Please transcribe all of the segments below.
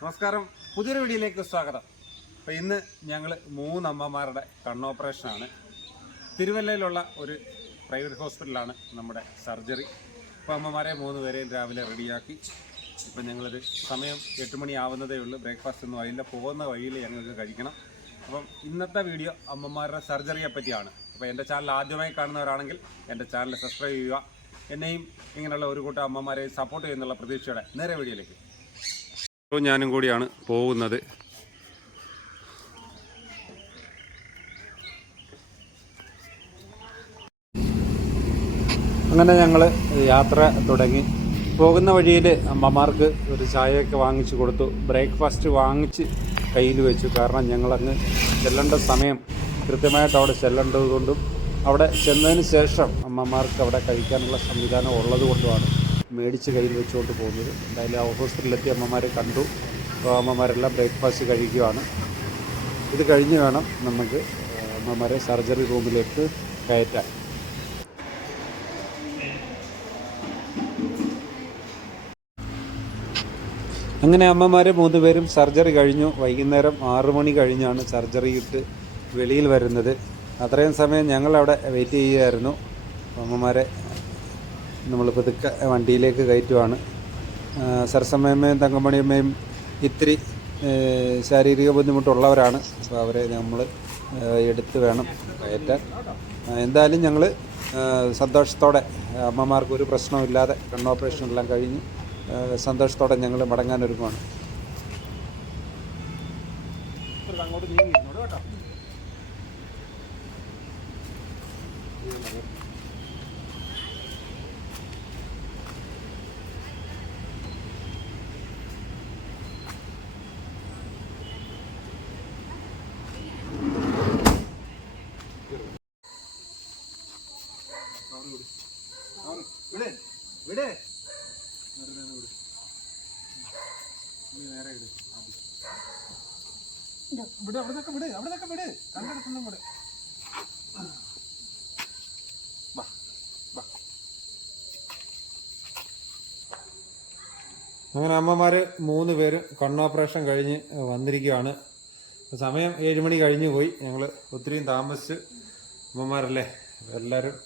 നമസ്കാരം. പുതിയൊരു വീഡിയോയിലേക്ക് സ്വാഗതം. അപ്പോൾ ഇന്ന് ഞങ്ങൾ മൂന്നമ്മമാരുടെ കണ്ണോപ്പറേഷനാണ്. തിരുവല്ലയിലുള്ള ഒരു പ്രൈവറ്റ് ഹോസ്പിറ്റലാണ് നമ്മുടെ സർജറി. അപ്പോൾ അമ്മമാരെ മൂന്ന് പേരെയും രാവിലെ റെഡിയാക്കി. ഇപ്പം ഞങ്ങളൊരു സമയം എട്ട് മണി ആവുന്നതേ ഉള്ളൂ. ബ്രേക്ക്ഫാസ്റ്റ് ഒന്നും ആയില്ല. പോകുന്ന വഴിയിൽ ഞങ്ങൾക്ക് കഴിക്കണം. അപ്പം ഇന്നത്തെ വീഡിയോ അമ്മമാരുടെ സർജറിയെ പറ്റിയാണ്. അപ്പോൾ എന്റെ ചാനൽ ആദ്യമായി കാണുന്നവരാണെങ്കിൽ എന്റെ ചാനൽ സബ്സ്ക്രൈബ് ചെയ്യുക. എന്നെയും ഇങ്ങനെയുള്ള ഒരു കൂട്ടം അമ്മമാരെ സപ്പോർട്ട് ചെയ്യുന്നുള്ള പ്രതീക്ഷയുടെ നേരെ വീഡിയോയിലേക്ക് ഞാനും കൂടിയാണ് പോകുന്നത്. അങ്ങനെ ഞങ്ങൾ യാത്ര തുടങ്ങി. പോകുന്ന വഴിയിൽ അമ്മമാർക്ക് ഒരു ചായയൊക്കെ വാങ്ങിച്ചു കൊടുത്തു. ബ്രേക്ക്ഫാസ്റ്റ് വാങ്ങിച്ച് കയ്യിൽ വെച്ചു. കാരണം ഞങ്ങളങ്ങ് ചെല്ലേണ്ട സമയം കൃത്യമായിട്ട് അവിടെ ചെല്ലേണ്ടതുകൊണ്ടും അവിടെ ചെന്നതിന് ശേഷം അമ്മമാർക്ക് അവിടെ കഴിക്കാനുള്ള സംവിധാനം ഉള്ളത് കൊണ്ടുമാണ് മേടിച്ച് കയ്യിൽ വെച്ചുകൊണ്ട് പോകുന്നത്. എന്തായാലും ആ ഹോസ്പിറ്റലിലെത്തി അമ്മമാരെ കണ്ടു. അപ്പോൾ അമ്മമാരെല്ലാം ബ്രേക്ക്ഫാസ്റ്റ് കഴിക്കുകയാണ്. ഇത് കഴിഞ്ഞ് വേണം നമുക്ക് അമ്മമാരെ സർജറി റൂമിലേക്ക് കയറ്റാൻ. അങ്ങനെ അമ്മമാരെ മൂന്ന് പേരും സർജറി കഴിഞ്ഞു. വൈകുന്നേരം ആറു മണി കഴിഞ്ഞാണ് സർജറി ഇട്ട് വെളിയിൽ വരുന്നത്. അത്രയും സമയം ഞങ്ങളവിടെ വെയിറ്റ് ചെയ്യുമായിരുന്നു അമ്മമാരെ നമ്മൾ പതുക്കെ വണ്ടിയിലേക്ക് കയറ്റുവാണ്. സരസമ്മയമ്മയും തങ്കമണിയമ്മയും ഇത്തിരി ശാരീരിക ബുദ്ധിമുട്ടുള്ളവരാണ്. അപ്പോൾ അവരെ നമ്മൾ എടുത്ത് വേണം കയറ്റാൻ. എന്തായാലും ഞങ്ങൾ സന്തോഷത്തോടെ അമ്മമാർക്ക് ഒരു പ്രശ്നമില്ലാതെ കണ്ണോപ്പറേഷൻ എല്ലാം കഴിഞ്ഞ് സന്തോഷത്തോടെ ഞങ്ങൾ മടങ്ങാനൊരുങ്ങുവാണ്. അങ്ങോട്ട് നീങ്ങി കേട്ടോ. ഇട് വിട് വിട് അങ്ങനെ അമ്മമാര് മൂന്ന് പേര് കണ്ണോപ്പറേഷൻ കഴിഞ്ഞ് വന്നിരിക്കുകയാണ് സമയം ഏഴ് മണി കഴിഞ്ഞു പോയി. ഞങ്ങൾ ഒത്തിരിയും താമസിച്ച് അമ്മമാരല്ലേ എല്ലാവരും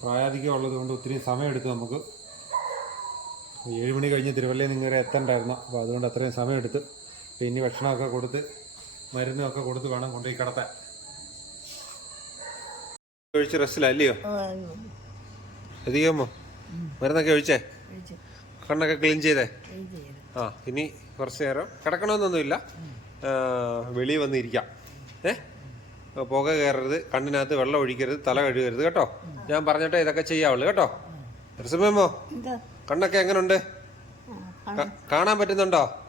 പ്രായാധിക്യം ഉള്ളതുകൊണ്ട് ഒത്തിരി സമയമെടുത്തു നമുക്ക്. ഏഴ് മണി കഴിഞ്ഞ് തിരുവല്ലയിൽ ഇങ്ങനെ എത്തണ്ടായിരുന്നു. അപ്പോൾ അതുകൊണ്ട് അത്രയും സമയമെടുത്ത് പിന്നെ ഭക്ഷണമൊക്കെ കൊടുത്ത് മരുന്നൊക്കെ കൊടുത്ത് വേണം കൊണ്ടുപോയി കിടത്താൻ. ഒഴിച്ച് റെസ്റ്റിലല്ലയോ അധികമോ മരുന്നൊക്കെ ഒഴിച്ചേ കണ്ണൊക്കെ ക്ലീൻ ചെയ്തേ? ആ ഇനി കുറച്ച് നേരം കിടക്കണമെന്നൊന്നുമില്ല. വെളി വെളിയിൽ വന്നിരിക്കാം. ഏ? പുക കയറരുത് കണ്ണിനകത്ത് വെള്ളം ഒഴിക്കരുത് തല കഴുകരുത് കേട്ടോ. ഞാൻ പറഞ്ഞിട്ടേ ഇതൊക്കെ ചെയ്യാവുള്ളൂ കേട്ടോ. രസമേമോ കണ്ണൊക്കെ എങ്ങനുണ്ട്? കാണാൻ പറ്റുന്നുണ്ടോ?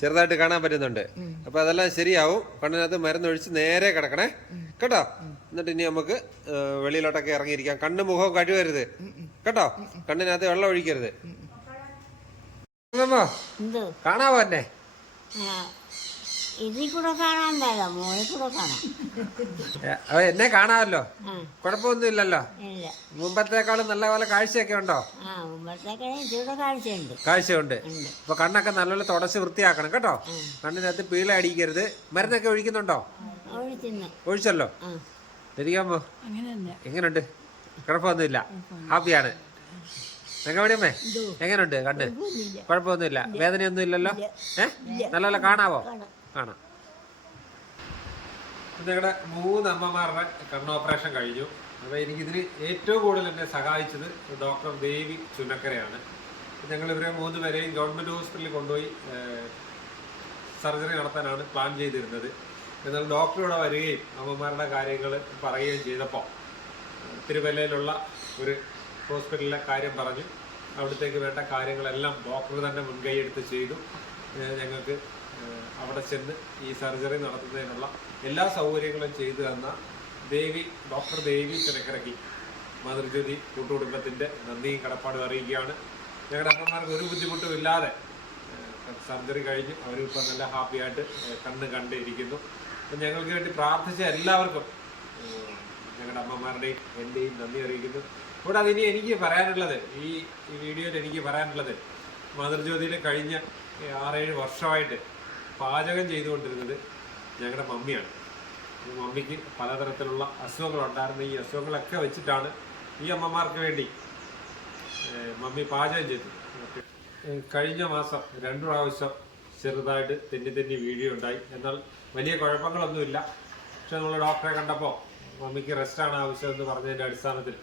ചെറുതായിട്ട്. കാണാൻ പറ്റുന്നുണ്ട്. അപ്പൊ അതെല്ലാം ശരിയാവും. കണ്ണിനകത്ത് മരുന്നൊഴിച്ച് നേരെ കിടക്കണേ. കേട്ടോ? എന്നിട്ട് ഇനി നമുക്ക് വെളിയിലോട്ടൊക്കെ ഇറങ്ങിയിരിക്കാം. കണ്ണും മുഖവും കഴുകരുത്. കേട്ടോ? കണ്ണിനകത്ത് വെള്ളം ഒഴിക്കരുത്. കാണാവോ എന്നെ? ഇതിൽ കൂടെ കാണാൻ മേല മോളിൽ കൂടെ കാണാം. ഏ, എന്നെ കാണാമല്ലോ. കുഴപ്പമൊന്നും ഇല്ലല്ലോ ഇല്ല. മുമ്പത്തേക്കാളും നല്ല പോലെ കാഴ്ചയൊക്കെ ഉണ്ടോ? ആ ഇതിലൂടെ കാഴ്ചയുണ്ട്. കാഴ്ചയുണ്ട്. ഉണ്ട്. അപ്പൊ കണ്ണൊക്കെ നല്ലപോലെ തുടച്ച് വൃത്തിയാക്കണം കേട്ടോ? കണ്ണിനകത്ത് പീള അടിക്കരുത്. മരുന്നൊക്കെ ഒഴിക്കുന്നുണ്ടോ? ഒഴിക്കുന്നു ഒഴിച്ചല്ലോ? ശരിയാകുമ്പോ എങ്ങനെയുണ്ട് കുഴപ്പമൊന്നുമില്ല. ഹാപ്പിയാണ്. എങ്ങനെയമ്മേ എങ്ങനെയുണ്ട് കണ്ണ്? ഒന്നുമില്ല കുഴപ്പമൊന്നുമില്ല. വേദനയൊന്നും ഇല്ലല്ലോ ഏഹ് നല്ലപോലെ കാണാവോ? കാണാം. ഞങ്ങളുടെ മൂന്ന് അമ്മമാരുടെ കണ്ണ് ഓപ്പറേഷൻ കഴിഞ്ഞു. അപ്പോൾ എനിക്കിതിന് ഏറ്റവും കൂടുതൽ എന്നെ സഹായിച്ചത് ഡോക്ടർ ദേവി ചുനക്കരയാണ്. ഞങ്ങൾ ഇവരെ മൂന്ന് പേരെയും ഗവൺമെന്റ് ഹോസ്പിറ്റലിൽ കൊണ്ടുപോയി സർജറി നടത്താനാണ് പ്ലാൻ ചെയ്തിരുന്നത്. എന്നാൽ ഡോക്ടർ ഇവിടെ വരികയും അമ്മമാരുടെ കാര്യങ്ങൾ പറയുകയും ചെയ്തപ്പോൾ തിരുവല്ലയിലുള്ള ഒരു ഹോസ്പിറ്റലിലെ കാര്യം പറഞ്ഞു. അവിടത്തേക്ക് വേണ്ട കാര്യങ്ങളെല്ലാം ഡോക്ടർ തന്നെ മുൻകൈ എടുത്ത് ചെയ്തു. ഞങ്ങൾക്ക് അവിടെ ചെന്ന് ഈ സർജറി നടത്തുന്നതിനുള്ള എല്ലാ സൗകര്യങ്ങളും ചെയ്തു തന്ന ദേവി ഡോക്ടർ ദേവി തിരക്കിറക്കി മാതൃജ്യോതി കൂട്ടുകുടുംബത്തിന്റെ നന്ദിയും കടപ്പാടും അറിയിക്കുകയാണ്. ഞങ്ങളുടെ അമ്മമാർക്ക് ഒരു ബുദ്ധിമുട്ടും ഇല്ലാതെ സർജറി കഴിഞ്ഞു അവരിപ്പോൾ നല്ല ഹാപ്പി ആയിട്ട് ഏഹ് കണ്ണ് കണ്ടിരിക്കുന്നു. അപ്പം ഞങ്ങൾക്ക് വേണ്ടി പ്രാർത്ഥിച്ച എല്ലാവർക്കും ഞങ്ങളുടെ അമ്മമാരുടെയും എന്റെയും നന്ദി അറിയിക്കുന്നു. കൂടാതെ ഇനി എനിക്ക് പറയാനുള്ളത് ഈ ഈ വീഡിയോയിൽ എനിക്ക് പറയാനുള്ളത് മാതൃജ്യോതിയിൽ കഴിഞ്ഞ ആറേഴ് വർഷമായിട്ട് പാചകം ചെയ്തുകൊണ്ടിരുന്നത് ഞങ്ങളുടെ മമ്മിയാണ്. മമ്മിക്ക് പലതരത്തിലുള്ള അസുഖങ്ങളുണ്ടായിരുന്നു. ഈ അസുഖങ്ങളൊക്കെ വെച്ചിട്ടാണ് ഈ അമ്മമാർക്ക് വേണ്ടി മമ്മി പാചകം ചെയ്തത്. കഴിഞ്ഞ മാസം രണ്ടു പ്രാവശ്യം ചെറുതായിട്ട് തെന്നി തെന്നി വീഡിയോ ഉണ്ടായി. എന്നാൽ വലിയ കുഴപ്പങ്ങളൊന്നുമില്ല. പക്ഷെ നമ്മൾ ഡോക്ടറെ കണ്ടപ്പോൾ മമ്മിക്ക് റെസ്റ്റാണ് ആവശ്യം എന്ന് പറഞ്ഞതിന്റെ അടിസ്ഥാനത്തിൽ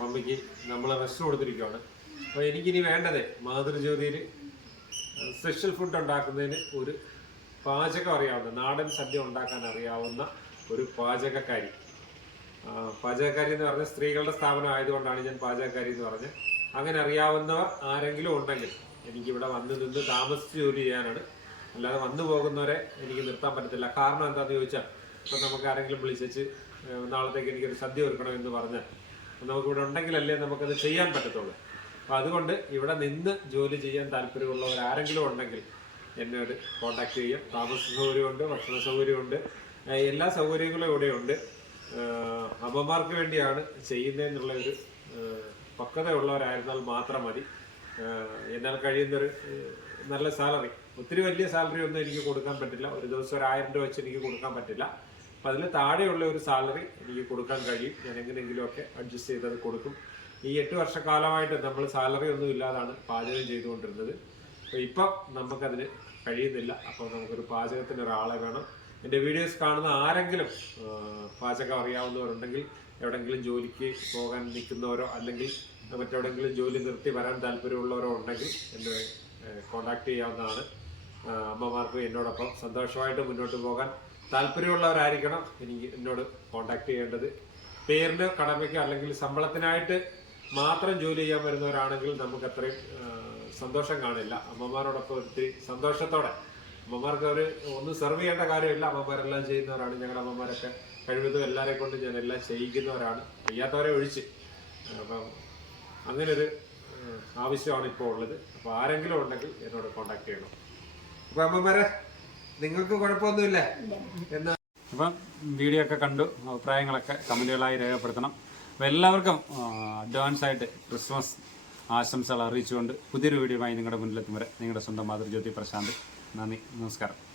മമ്മിക്ക് നമ്മൾ റെസ്റ്റ് കൊടുത്തിരിക്കുകയാണ് അപ്പോൾ എനിക്കിനി വേണ്ടത് മാതൃജ്യോതിയിൽ സ്പെഷ്യൽ ഫുഡ് ഉണ്ടാക്കുന്നതിന് ഒരു പാചകം അറിയാവുന്ന നാടൻ സദ്യ ഉണ്ടാക്കാൻ അറിയാവുന്ന ഒരു പാചകക്കാരി. പാചകക്കാരി എന്ന് പറഞ്ഞ സ്ത്രീകളുടെ സ്ഥാപനം ആയതുകൊണ്ടാണ് ഞാൻ പാചകക്കാരി എന്ന് പറഞ്ഞത്. അങ്ങനെ അറിയാവുന്നവർ ആരെങ്കിലും ഉണ്ടെങ്കിൽ എനിക്കിവിടെ വന്ന് നിന്ന് താമസിച്ച് ജോലി ചെയ്യാനാണ്. അല്ലാതെ വന്നു പോകുന്നവരെ എനിക്ക് നിർത്താൻ പറ്റത്തില്ല. കാരണം എന്താണെന്ന് ചോദിച്ചാൽ ഇപ്പം നമുക്ക് ആരെങ്കിലും വിളിച്ചു നാളത്തേക്ക് എനിക്കൊരു സദ്യ ഒരുക്കണം എന്ന് പറഞ്ഞാൽ നമുക്കിവിടെ ഉണ്ടെങ്കിലല്ലേ നമുക്കത് ചെയ്യാൻ പറ്റത്തുള്ളൂ. അപ്പം അതുകൊണ്ട് ഇവിടെ നിന്ന് ജോലി ചെയ്യാൻ താല്പര്യമുള്ളവർ ആരെങ്കിലും ഉണ്ടെങ്കിൽ എന്നോട് കോൺടാക്ട് ചെയ്യാം താമസ സൗകര്യമുണ്ട് ഭക്ഷണ സൗകര്യമുണ്ട്. എല്ലാ സൗകര്യങ്ങളും ഇവിടെയുണ്ട്. അമ്മമാർക്ക് വേണ്ടിയാണ് ചെയ്യുന്നതെന്നുള്ള ഒരു പക്വതയുള്ളവരായിരുന്നാൽ മാത്രം മതി. എന്നാൽ കഴിയുന്നൊരു നല്ല സാലറി. ഒത്തിരി വലിയ സാലറി ഒന്നും എനിക്ക് കൊടുക്കാൻ പറ്റില്ല. ഒരു ദിവസം ഒരു ആയിരം രൂപ വെച്ച് എനിക്ക് കൊടുക്കാൻ പറ്റില്ല. അപ്പം അതിൽ താഴെയുള്ള ഒരു സാലറി എനിക്ക് കൊടുക്കാൻ കഴിയും. ഞാൻ എങ്ങനെയെങ്കിലുമൊക്കെ അഡ്ജസ്റ്റ് ചെയ്തത് കൊടുക്കും. ഈ എട്ട് വർഷക്കാലമായിട്ട് നമ്മൾ സാലറി ഒന്നും ഇല്ലാതാണ് പാചകം ചെയ്തുകൊണ്ടിരുന്നത്. ഇപ്പം നമുക്കതിന് കഴിയുന്നില്ല. അപ്പോൾ നമുക്കൊരു പാചകത്തിന് ഒരാളെ വേണം. എന്റെ വീഡിയോസ് കാണുന്ന ആരെങ്കിലും പാചകം അറിയാവുന്നവരുണ്ടെങ്കിൽ എവിടെങ്കിലും ജോലിക്ക് പോകാൻ നിൽക്കുന്നവരോ അല്ലെങ്കിൽ മറ്റെവിടെങ്കിലും ജോലി നിർത്തി വരാൻ താല്പര്യമുള്ളവരോ ഉണ്ടെങ്കിൽ എന്നെ കോണ്ടാക്ട് ചെയ്യാവുന്നതാണ്. അമ്മമാർക്ക് എന്നോടൊപ്പം സന്തോഷമായിട്ട് മുന്നോട്ട് പോകാൻ താല്പര്യമുള്ളവരായിരിക്കണം എനിക്ക് എന്നോട് കോണ്ടാക്ട് ചെയ്യേണ്ടത്. പേരിന് കടമയ്ക്ക് അല്ലെങ്കിൽ ശമ്പളത്തിനായിട്ട് മാത്രം ജോലി ചെയ്യാൻ വരുന്നവരാണെങ്കിൽ നമുക്ക് അത്രയും സന്തോഷം കാണില്ല. അമ്മമാരോടൊപ്പം ഒത്തിരി സന്തോഷത്തോടെ. അമ്മമാർക്ക് അവർ ഒന്നും സെർവ് ചെയ്യേണ്ട കാര്യമില്ല. അമ്മമാരെല്ലാം ചെയ്യുന്നവരാണ്. ഞങ്ങളുടെ അമ്മമാരൊക്കെ കഴിവതും എല്ലാവരെ കൊണ്ട് ഞാൻ എല്ലാം ചെയ്യിക്കുന്നവരാണ്. വയ്യാത്തവരെ ഒഴിച്ച്. അപ്പം അങ്ങനൊരു ആവശ്യമാണ് ഇപ്പോൾ ഉള്ളത്. അപ്പോൾ ആരെങ്കിലും ഉണ്ടെങ്കിൽ എന്നോട് കോണ്ടാക്ട് ചെയ്യണം. അപ്പം അമ്മമാരെ നിങ്ങൾക്ക് കുഴപ്പമൊന്നുമില്ല? എന്നാ അപ്പം വീഡിയോ ഒക്കെ കണ്ടു. അഭിപ്രായങ്ങളൊക്കെ കമന്റുകളായി രേഖപ്പെടുത്തണം. അപ്പോൾ എല്ലാവർക്കും അഡ്വാൻസ് ആയിട്ട് ക്രിസ്മസ് ആശംസകൾ അറിയിച്ചുകൊണ്ട് പുതിയൊരു വീഡിയോയുമായി നിങ്ങളുടെ മുന്നിലെത്തും വരെ. നിങ്ങളുടെ സ്വന്തം മാതൃജ്യോതി പ്രശാന്ത്. നന്ദി നമസ്കാരം.